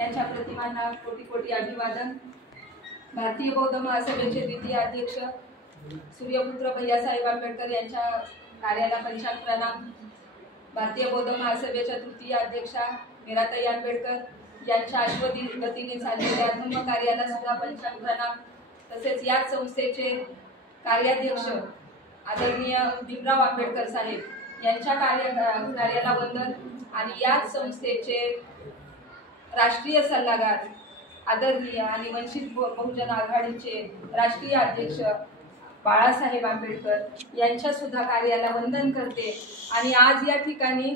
यांच्या प्रतिमांना कोटी कोटी अभिवादन। भारतीय बौद्ध महासभेचे द्वितीय अध्यक्ष सूर्यपुत्र भैयासाहेब आंबेडकर यांच्या कार्याला पंचांग प्रणाम। भारतीय बौद्ध महासभेच्या तृतीय अध्यक्षा मीराताई आंबेडकर यांच्या अश्वदी गतीने चाललेल्या धम्म कार्याला सुद्धा पंचांग प्रणाम। तसेच याच संस्थेचे कार्याध्यक्ष आदरणीय भीमराव आंबेडकर साहेब यांच्या कार्याला वंदन। आणि याच संस्थेचे राष्ट्रीय सल्लागार आदरणीय आणि वंचित बहुजन आघाडीचे राष्ट्रीय अध्यक्ष बाळासाहेब आंबेडकर यांच्या सुद्धा कार्याला वंदन करते। आणि आज या ठिकाणी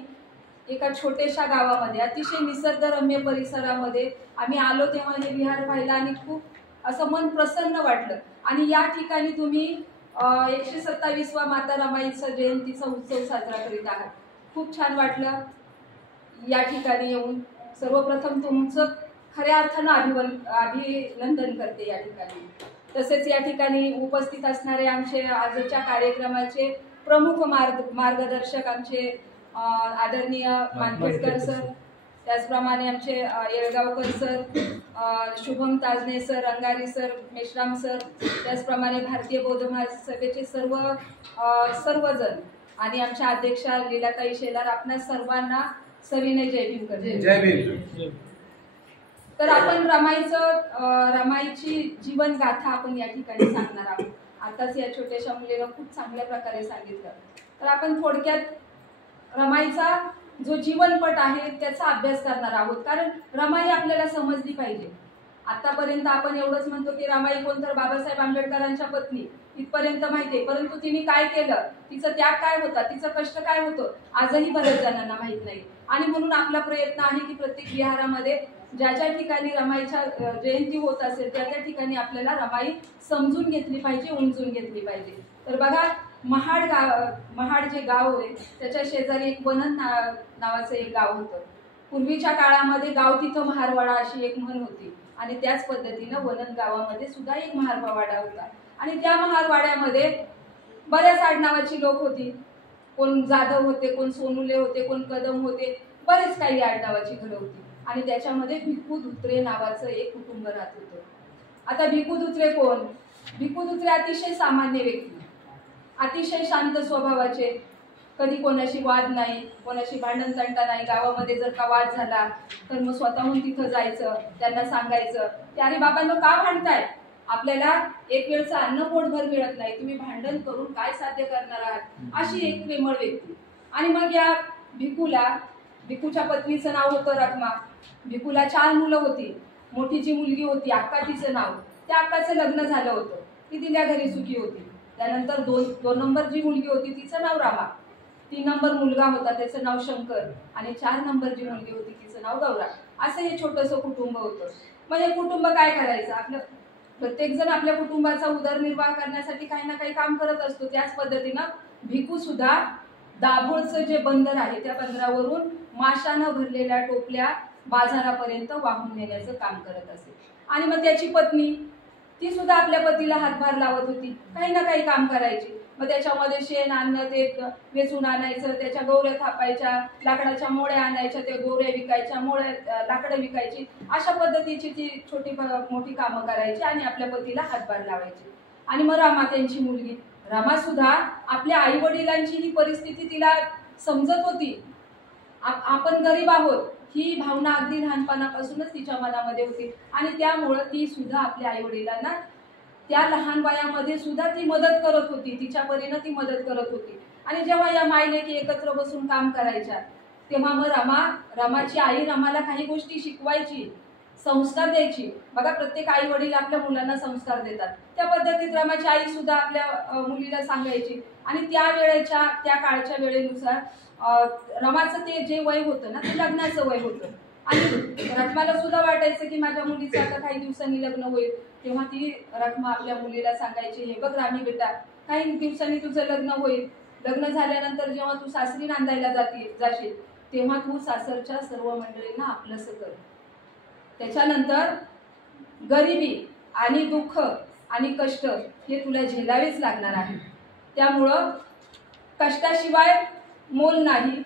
एका छोट्याशा गावामध्ये अतिशय निसर्गरम्य परिसरामध्ये आम्ही आलो तेव्हा हे विहार पाहिला आणि खूप असं मन प्रसन्न वाटलं। आणि या ठिकाणी तुम्ही 127वा माता रमाईचा जयंतीचा उत्सव साजरा करीत आहात। खूप छान वाटलं या ठिकाणी येऊन। सर्वप्रथम तुमचं खऱ्या अर्थानं अभिनंदन करते या ठिकाणी। तसेच या ठिकाणी उपस्थित असणारे आमचे आजच्या कार्यक्रमाचे प्रमुख मार्गदर्शक आमचे आदरणीय मानखेडकर सर, त्याचप्रमाणे आमचे Yelgaonkar sir, Shubham Tajne sir, angari sir, Meshram sir, त्याचप्रमाणे भारतीय बौद्ध महासभेचे सर्वजण आणि आमच्या अध्यक्षा लीलाताई शेलार, आपणा सर्वांना सविनय जय भीम करते। जय भीम। तर आपण रमाईची जीवन गाथा आपण या ठिकाणी सांगणार आहोत। आताच या छोट्याशा मुलीला खूप चांगल्या प्रकारे सांगितलं। तर आपण थोडक्यात रमाईचा जो जीवनपट आहे त्याचा अभ्यास करणार आहोत, कारण रमाई आपल्याला समजली पाहिजे। आतापर्यंत आपण एवढंच म्हणतो की रमाई कोण, तर बाबासाहेब आंबेडकरांच्या पत्नी, इथपर्यंत माहितीये। परंतु तिने काय केलं, तिचा त्याग काय होता, तिचं कष्ट काय होतं, आजही बऱ्याच जणांना माहित नाही। आणि म्हणून आपला प्रयत्न आहे की प्रत्येक विहारामध्ये ज्या ज्या ठिकाणी रमाईच्या जयंती होत असेल त्या त्या ठिकाणी आपल्याला रमाई समजून घेतली पाहिजे, उमजून घेतली पाहिजे। तर बघा, महाड जे गाव आहे त्याच्या शेजारी एक वनन नावाचं एक गाव होतं। पूर्वीच्या काळामध्ये गाव तिथं महारवाडा अशी एक म्हण होती। आणि त्याच पद्धतीनं वनन गावामध्ये सुद्धा एक महारवाडा होता। आणि त्या महारवाड्यामध्ये बऱ्याच आडनावाची लोक होती। कोण जाधव होते, कोण सोनुले होते, कोण कदम होते, बरेच काही आडनावाची घरं होती। आणि त्याच्यामध्ये भिकू धुत्रे नावाचं एक कुटुंब राहत होतं। आता भिकू धुत्रे कोण? भिकू धुत्रे अतिशय सामान्य व्यक्ती, अतिशय शांत स्वभावाचे, कधी कोणाशी वाद नाही, कोणाशी भांडण तंटा नाही। गावामध्ये जर का वाद झाला तर मग स्वतःहून तिथं जायचं, त्यांना सांगायचं की अरे बाबांनो का भांडताय, आपल्याला एक वेळचं अन्न पोटभर मिळत नाही, तुम्ही भांडण करून काय साध्य करणार आहात, अशी एक प्रेमळ व्यक्ती। आणि मग या भिकूच्या पत्नीचं नाव होतं रखमा। भिकूला 4 मुलं होती। मोठी जी मुलगी होती अक्का, तिचं नाव, त्या अक्काचं लग्न झालं होतं, ती दिल्या घरी सुखी होती। त्यानंतर 2 नंबर जी मुलगी होती तिचं नाव रामा, 3 नंबर मुलगा होता त्याचं नाव शंकर, आणि 4 नंबर जी मुलगी होती तिचं नाव गौरा। असं हे छोटंसं कुटुंब होतं। मग हे कुटुंब काय करायचं, आपलं प्रत्येक जण आपल्या कुटुंबाचा उदरनिर्वाह करण्यासाठी काही ना काही काम करत असतो। त्याच पद्धतीनं भिकू सुद्धा दाभोळचं जे बंदर आहे त्या बंदरावरून माशानं भरलेल्या टोपल्या बाजारापर्यंत वाहून नेण्याचं काम करत असे। आणि मग त्याची पत्नी, ती सुद्धा आपल्या पतीला हातभार लावत होती, काही ना काही काम करायची। मग त्याच्यामध्ये शेण आणणं, ते वेचून आणायचं, त्याच्या गोवऱ्या थापायच्या, लाकडाच्या मोळ्या आणायच्या, त्या गोवऱ्या विकायच्या, लाकडं विकायची, अशा पद्धतीची ती छोटी मोठी कामं करायची आणि आपल्या पतीला हातभार लावायची। आणि मग रामा, त्यांची मुलगी रामा सुद्धा आपल्या आई वडिलांची ही परिस्थिती तिला समजत होती। आपण गरीब आहोत ही भावना अगदी लहानपणापासूनच तिच्या मनामध्ये होती। आणि त्यामुळं ती सुद्धा आपल्या आई वडिलांना त्या लहान वयामध्ये सुद्धा ती मदत करत होती, तिच्या परीनं ती मदत करत होती। आणि जेव्हा या मायलेकी एकत्र बसून काम करायच्या तेव्हा मग रमाची आई रमाला काही गोष्टी शिकवायची, संस्कार द्यायची। बघा, प्रत्येक आई वडील आपल्या मुलांना संस्कार देतात, त्या पद्धतीत रमाची आई सुद्धा आपल्या मुलीला सांगायची। आणि त्या काळच्या वेळेनुसार रमाचं ते जे वय होतं ना, ते लग्नाचं वय होतं। आणि रखमाला सुद्धा वाटायचं की माझ्या मुलीचं आता काही दिवसांनी लग्न होईल। तेव्हा ती रखमा आपल्या मुलीला सांगायची, हे बघ रामी बेटा, काही दिवसांनी तुझं लग्न होईल। लग्न झाल्यानंतर जेव्हा तू सासरी नांदायला जाशील तेव्हा तू सासरच्या सर्व मंडळींना आपलंसं कर। त्याच्यानंतर गरिबी आणि दुःख आणि कष्ट हे तुला झेलावेच लागणार आहे। त्यामुळं कष्टाशिवाय मोल नाही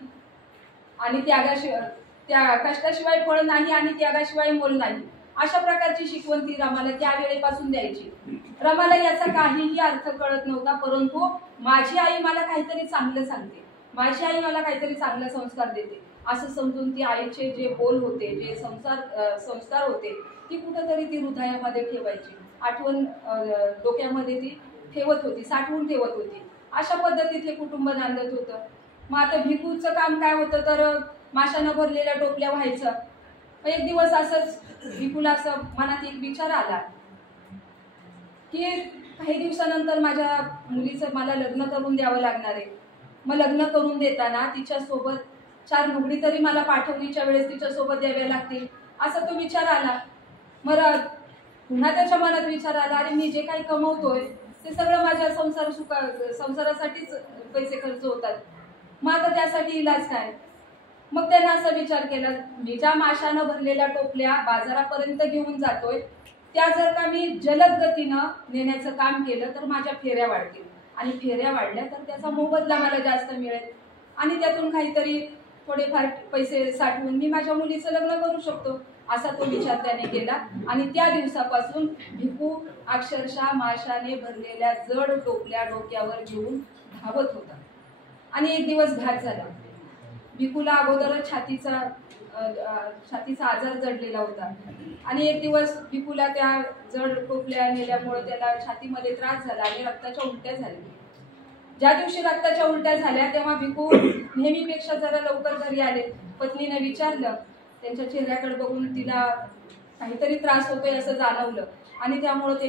आणि त्यागाशिवाय त्या कष्टाशिवाय फळ नाही आणि त्यागाशिवाय मोल नाही, अशा प्रकारची शिकवण ती रमाला त्या वेळेपासून द्यायची. रमाला याचा काहीही अर्थ कळत नव्हता, परंतु माझी आई मला काहीतरी चांगलं सांगते, माझी आई मला काहीतरी चांगला संस्कार देते असं समजून ती आईचे जे बोल होते, जे संस्कार होते, ती कुठंतरी ती हृदयामध्ये ठेवायची, आठवण डोक्यामध्ये ती ठेवत होती, साठवून ठेवत होती. अशा पद्धतीत हे कुटुंब नांदत होतं. मग आता भिकूचं काम काय होतं तर माशानं भरलेल्या टोपल्या व्हायचं. एक दिवस असंच भिकूला असं मनात एक विचार आला की काही दिवसानंतर माझ्या मुलीचं मला लग्न करून द्यावं लागणार आहे. मग लग्न करून देताना तिच्यासोबत 4 लुगडी तरी मला पाठवणीच्या वेळेस तिच्यासोबत द्याव्या लागतील, असा तो विचार आला. मग पुन्हा त्याच्या मनात विचार आला, अरे मी जे काही कमवतोय ते सगळं माझ्या संसारासाठीच पैसे खर्च होतात, मग आता त्यासाठी इलाज काय. मग त्यानं असा विचार केला, मी ज्या माशानं भरलेल्या टोपल्या बाजारापर्यंत घेऊन जातोय त्या जर का मी जलद गतीनं नेण्याचं काम केलं तर माझ्या फेऱ्या वाढतील, आणि फेऱ्या वाढल्या तर त्याचा मोबदला मला जास्त मिळेल, आणि त्यातून काहीतरी थोडेफार पैसे साठवून मी माझ्या मुलीचं लग्न करू शकतो, असा तो विचार त्याने केला. आणि त्या दिवसापासून भिकू अक्षरशः माशाने भरलेल्या जड टोपल्या डोक्यावर घेऊन धावत होता. आणि एक दिवस घात झाला. भिकूला अगोदरच छातीचा आजार जडलेला होता, आणि एक दिवस भिकूला त्या जड टोपल्या नेल्यामुळे त्याला छातीमध्ये त्रास झाला आणि रक्ताच्या उलट्या झाल्या. ज्या दिवशी रक्ताच्या उलट्या झाल्या तेव्हा भिकू नेहमीपेक्षा जरा लवकर घरी आले. पत्नीने विचारलं, त्यांच्या चेहऱ्याकडे बघून तिला काहीतरी त्रास होतोय असं जाणवलं, आणि त्यामुळे